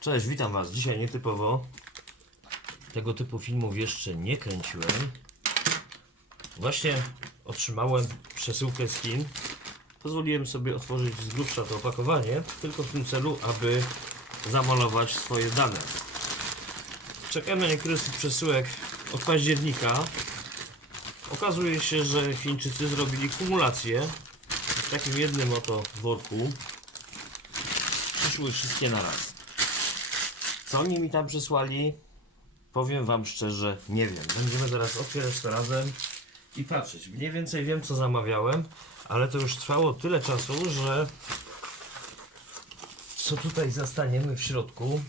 Cześć, witam Was. Dzisiaj nietypowo. Tego typu filmów jeszcze nie kręciłem. Właśnie otrzymałem przesyłkę z Chin. Pozwoliłem sobie otworzyć z grubsza to opakowanie, tylko w tym celu, aby zamalować swoje dane. Czekamy na niektóre z tych przesyłek od października. Okazuje się, że Chińczycy zrobili kumulację. W takim jednym oto worku przyszły wszystkie na raz. Co oni mi tam przysłali? Powiem Wam szczerze, nie wiem. Będziemy teraz otwierać to razem i patrzeć. Mniej więcej wiem, co zamawiałem, ale to już trwało tyle czasu, że co tutaj zastaniemy w środku,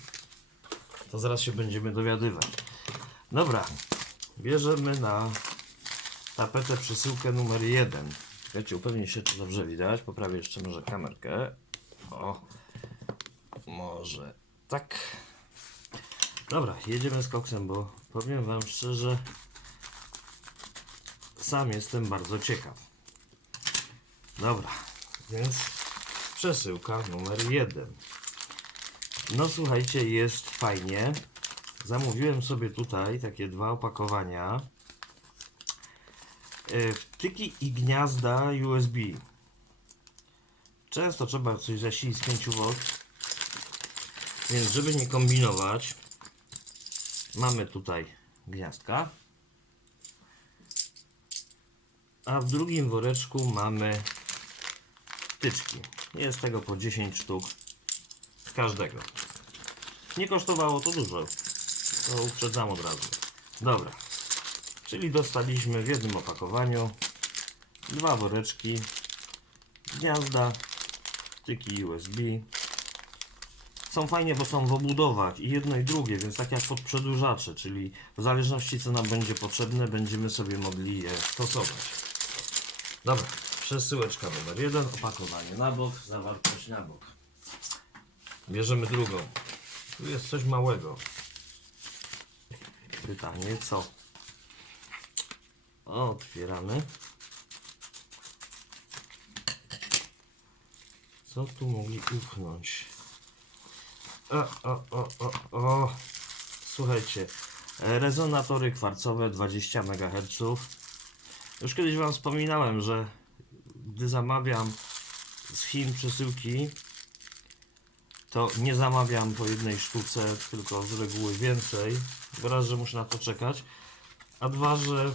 to zaraz się będziemy dowiadywać. Dobra, bierzemy na tapetę przesyłkę numer jeden. Wiecie, upewnię się, czy dobrze widać. Poprawię jeszcze może kamerkę. O, może tak. Dobra, jedziemy z koksem, bo powiem Wam szczerze, sam jestem bardzo ciekaw. Dobra, więc przesyłka numer jeden. No słuchajcie, jest fajnie. Zamówiłem sobie tutaj takie dwa opakowania. E, Wtyki i gniazda USB. Często trzeba coś zasilić z 5 V. Więc żeby nie kombinować, mamy tutaj gniazdka. A w drugim woreczku mamy wtyczki. Jest tego po 10 sztuk z każdego. Nie kosztowało to dużo. To uprzedzam od razu. Dobra. Czyli dostaliśmy w jednym opakowaniu dwa woreczki, gniazda, wtyki USB. Są fajnie, bo są w obudowach i jedno i drugie, więc tak jak pod przedłużacze, czyli w zależności co nam będzie potrzebne, będziemy sobie mogli je stosować. Dobra, przesyłeczka numer jeden, opakowanie na bok, zawartość na bok. Bierzemy drugą. Tu jest coś małego. Pytanie co? Otwieramy. Co tu mogli upchnąć? O, o, o, o, o. Słuchajcie, e, rezonatory kwarcowe 20 MHz. Już kiedyś Wam wspominałem, że gdy zamawiam z Chin przesyłki, to nie zamawiam po jednej sztuce, tylko z reguły więcej. Raz, że muszę na to czekać, a dwa, że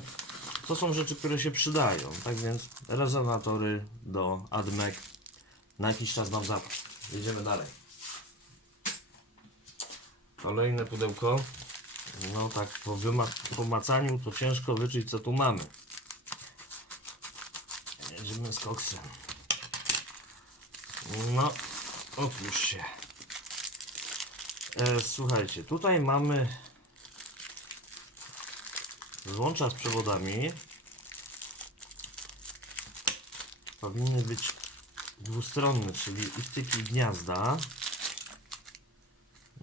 to są rzeczy, które się przydają. Tak więc rezonatory do ADMEC na jakiś czas mam zapas. Jedziemy dalej. Kolejne pudełko. No tak po, po macaniu to ciężko wyczuć co tu mamy. Jedziemy z koksem. No, otwórz się. E, słuchajcie, tutaj mamy złącza z przewodami. Powinny być dwustronne, czyli i wtyki gniazda.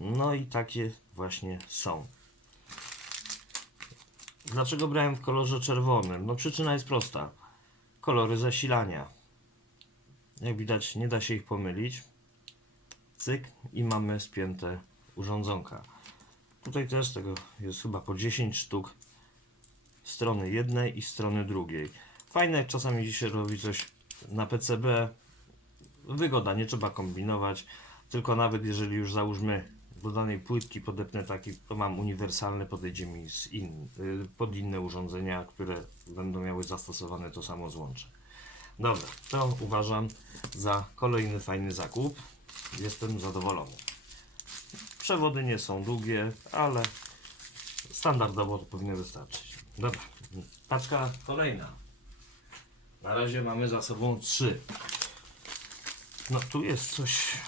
No i takie właśnie są. Dlaczego brałem w kolorze czerwonym? No przyczyna jest prosta. Kolory zasilania. Jak widać nie da się ich pomylić. Cyk i mamy spięte urządzonka. Tutaj też tego jest chyba po 10 sztuk strony jednej i strony drugiej. Fajne jak czasami się robi coś na PCB. Wygoda, nie trzeba kombinować. Tylko nawet jeżeli już załóżmy do danej płytki podepnę taki, to mam uniwersalny, podejdzie mi z in, y, pod inne urządzenia, które będą miały zastosowane to samo złącze. Dobra, to uważam za kolejny fajny zakup. Jestem zadowolony. Przewody nie są długie, ale standardowo to powinno wystarczyć. Dobra, paczka kolejna. Na razie mamy za sobą trzy. No tu jest coś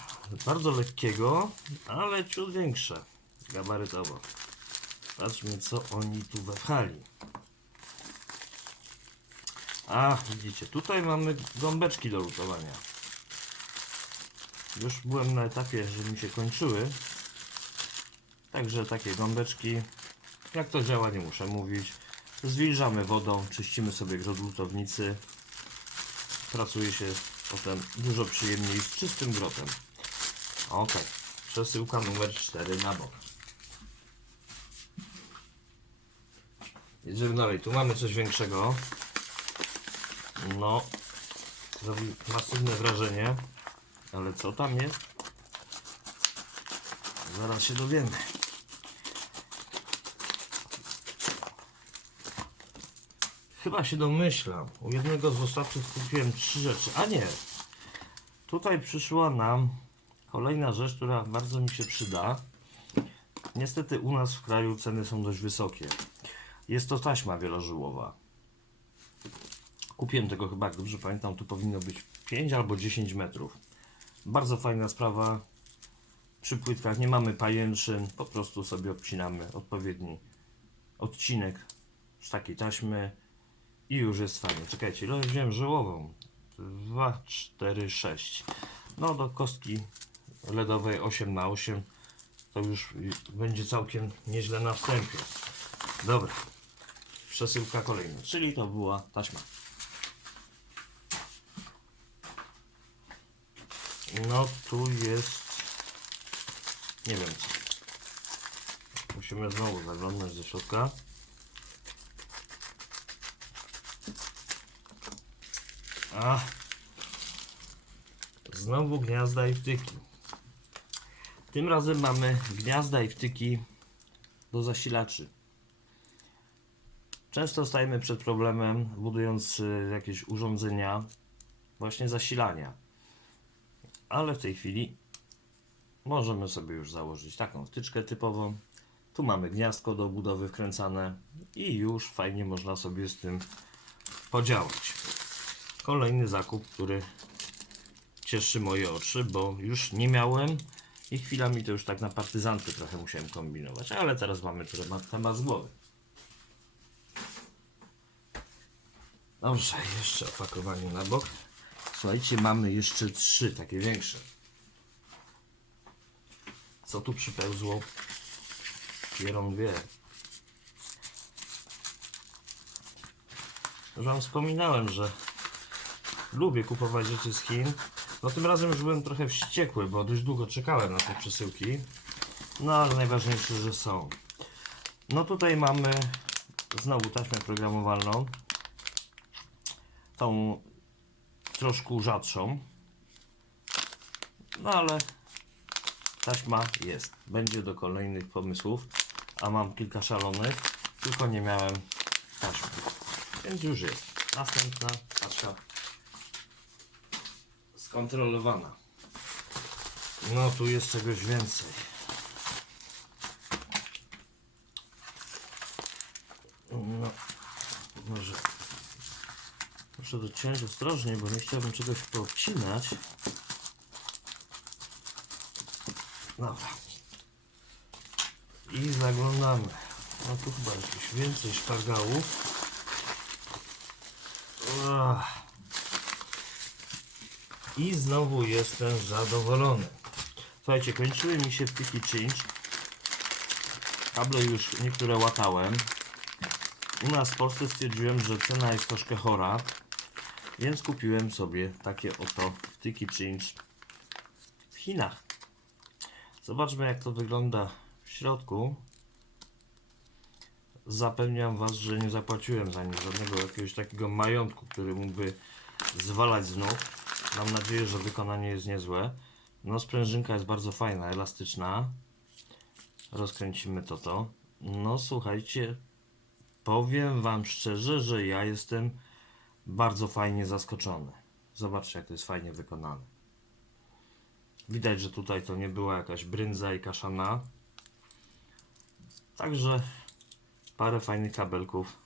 bardzo lekkiego, ale ciut większe gabarytowo. Patrzmy co oni tu wepchali. A, widzicie, tutaj mamy gąbeczki do lutowania. Już byłem na etapie, że mi się kończyły. Także takie gąbeczki. Jak to działa, nie muszę mówić. Zwilżamy wodą, czyścimy sobie grzod lutownicy. Pracuje się potem dużo przyjemniej z czystym grotem. Ok. Przesyłka numer 4 na bok. Jedziemy dalej. Tu mamy coś większego. No, zrobi masywne wrażenie. Ale co tam jest? Zaraz się dowiemy. Chyba się domyślam. U jednego z dostawców kupiłem trzy rzeczy. A nie. Tutaj przyszła nam kolejna rzecz, która bardzo mi się przyda. Niestety u nas w kraju ceny są dość wysokie. Jest to taśma wielożyłowa. Kupiłem tego chyba, jak dobrze pamiętam, tu powinno być 5 albo 10 metrów. Bardzo fajna sprawa. Przy płytkach nie mamy pajęczyn, po prostu sobie obcinamy odpowiedni odcinek z takiej taśmy i już jest fajnie. Czekajcie, ile wziąłem żyłową? 2, 4, 6. No do kostki LEDowej 8 na 8 to już będzie całkiem nieźle na wstępie. Dobra, przesyłka kolejna, czyli to była taśma. No tu jest, nie wiem co. Musimy znowu zaglądać do środka. A, znowu gniazda i wtyki. Tym razem mamy gniazda i wtyki do zasilaczy. Często stajemy przed problemem, budując y, jakieś urządzenia, właśnie zasilania. Ale w tej chwili możemy sobie już założyć taką wtyczkę typową. Tu mamy gniazdko do budowy wkręcane i już fajnie można sobie z tym podziałać. Kolejny zakup, który cieszy moje oczy, bo już nie miałem i chwilami to już tak na partyzanty trochę musiałem kombinować, ale teraz mamy temat, temat z głowy. Dobrze, jeszcze opakowanie na bok. Słuchajcie, mamy jeszcze trzy takie większe. Co tu przypełzło? Pieron wie. Już wam wspominałem, że lubię kupować rzeczy z Chin. No tym razem już byłem trochę wściekły, bo dość długo czekałem na te przesyłki. No ale najważniejsze, że są. No tutaj mamy znowu taśmę programowalną. Tą troszkę rzadszą. No ale taśma jest. Będzie do kolejnych pomysłów. A mam kilka szalonych, tylko nie miałem taśmy. Więc już jest. Następna paczka skontrolowana. No tu jest czegoś więcej. No, może muszę dociąć ostrożnie, bo nie chciałbym czegoś poobcinać. Dobra. I zaglądamy. No tu chyba jakieś więcej szpargałów. Ach. I znowu jestem zadowolony. Słuchajcie, kończyły mi się wtyki cinch. Kable już niektóre łatałem. U nas w Polsce stwierdziłem, że cena jest troszkę chora. Więc kupiłem sobie takie oto wtyki cinch w Chinach. Zobaczmy jak to wygląda w środku. Zapewniam Was, że nie zapłaciłem za nie żadnego jakiegoś takiego majątku, który mógłby zwalać z nóg. Mam nadzieję, że wykonanie jest niezłe. No sprężynka jest bardzo fajna, elastyczna. Rozkręcimy to to. No słuchajcie, powiem Wam szczerze, że ja jestem bardzo fajnie zaskoczony. Zobaczcie jak to jest fajnie wykonane. Widać, że tutaj to nie była jakaś brędza i kaszana. Także parę fajnych kabelków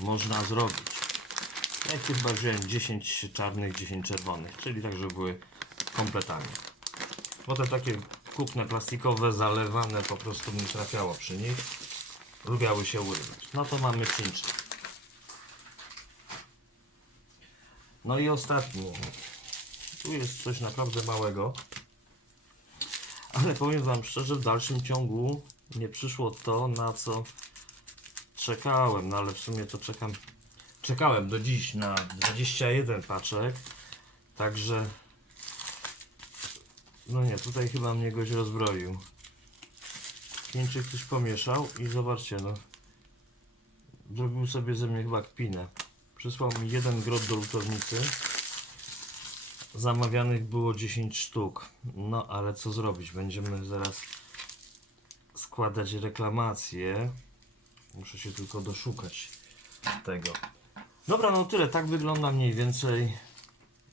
można zrobić. Ja chyba wziąłem 10 czarnych, 10 czerwonych, czyli tak, żeby były kompletami. Potem takie kupne plastikowe, zalewane po prostu mi trafiało przy nich. Lubiały się urywać. No to mamy cinczy. No i ostatni. Tu jest coś naprawdę małego. Ale powiem Wam szczerze, w dalszym ciągu nie przyszło to, na co czekałem. No ale w sumie to czekam. Czekałem do dziś na 21 paczek. Także No nie, tutaj chyba mnie goś rozbroił. Chińczyk coś pomieszał i zobaczcie, no. Zrobił sobie ze mnie chyba kpinę. Przysłał mi jeden grot do lutownicy. Zamawianych było 10 sztuk. No ale co zrobić? Będziemy zaraz składać reklamację. Muszę się tylko doszukać tego. Dobra, no tyle. Tak wygląda mniej więcej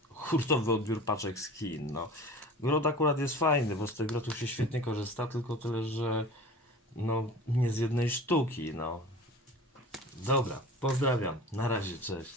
hurtowy odbiór paczek z Chin. No. Grot akurat jest fajny, bo z tych grotów się świetnie korzysta, tylko tyle, że no nie z jednej sztuki, no. Dobra, pozdrawiam. Na razie, cześć.